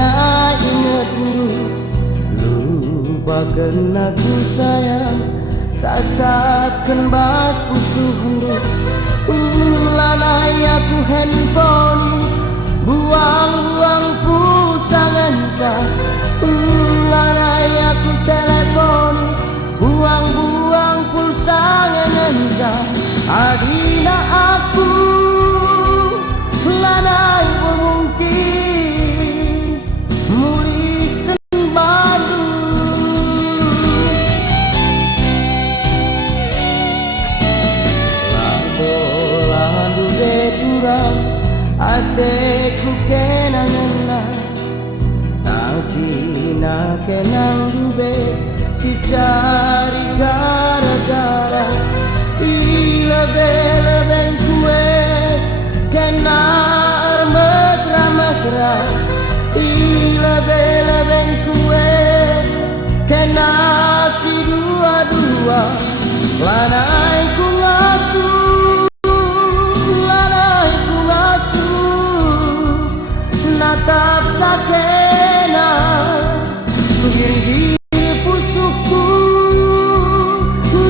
lana inget dulu, lupakan aku sayang, sasapkan bas pusuh hendak. Lana aku handphone, buang-buang pulsa ngencang. Lana aku telepon, buang-buang pulsa ngencang. Adina aku lanai mungkin mulihkan baru. Lalu beturang ateku kenangan, tapi nak kenang dube si cari gara-gara. Lebih kue kena mesra-mesra. Lebih kue kena si dua-dua. Lanai ku ngasuh, lanai ku ngasuh, natap sakena giri pusuku,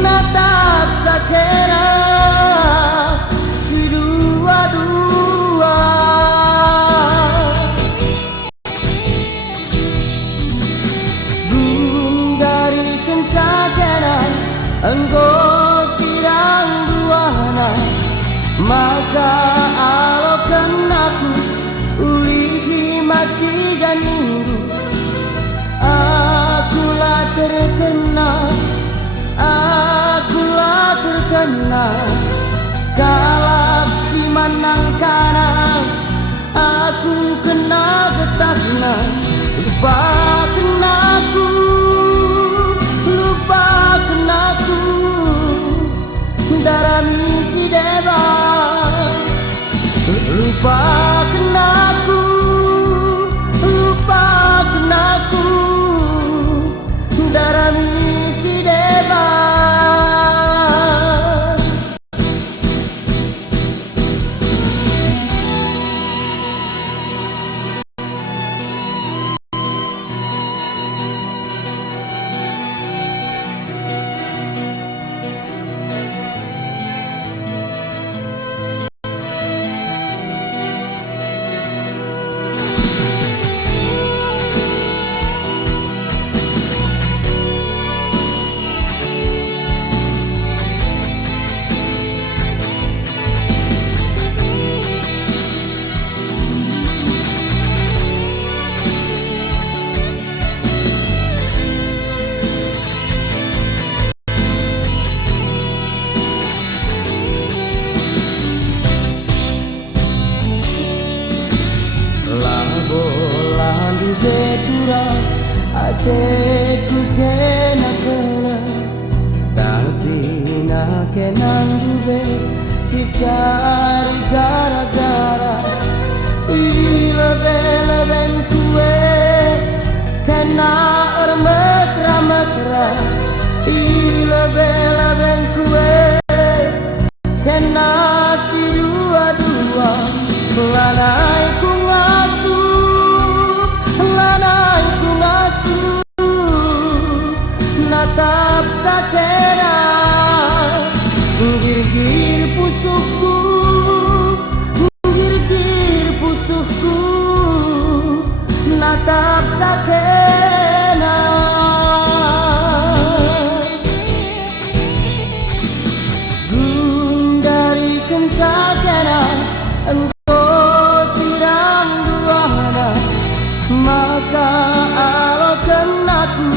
natap sakena si dua-dua. Gunung dari kencacenan engkau sirang duana, maka alokan aku ulihi mati ganindu. Akulah terkena kalap si manang kanan, aku kena getahna. Lupakan aku darami si deba. Lupakan aku darami si deba. Landu beturang ateku kena kena, tapi nak kenang dube si cari gara-gara. Lebih kue kena mesra-mesra. Lebih kue kena si dua-dua. Lanai ku ngasuh, lanai ku ngasuh, natap sakena gir-gir pusuhku, gir-gir pusuhku, natap sakena. Gung dari kencakena maka alokan aku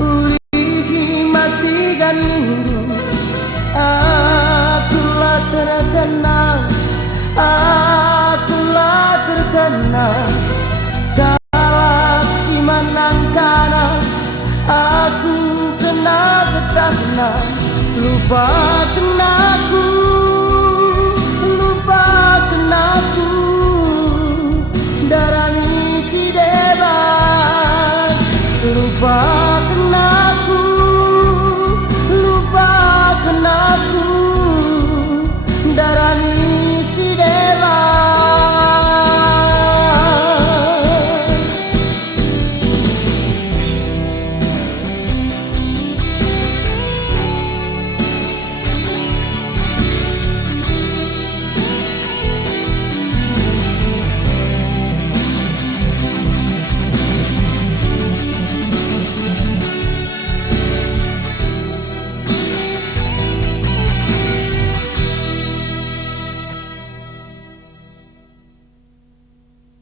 ulihi mati ganindu. Akulah terkena kalap si manang kanan, aku kena getahna. Lupa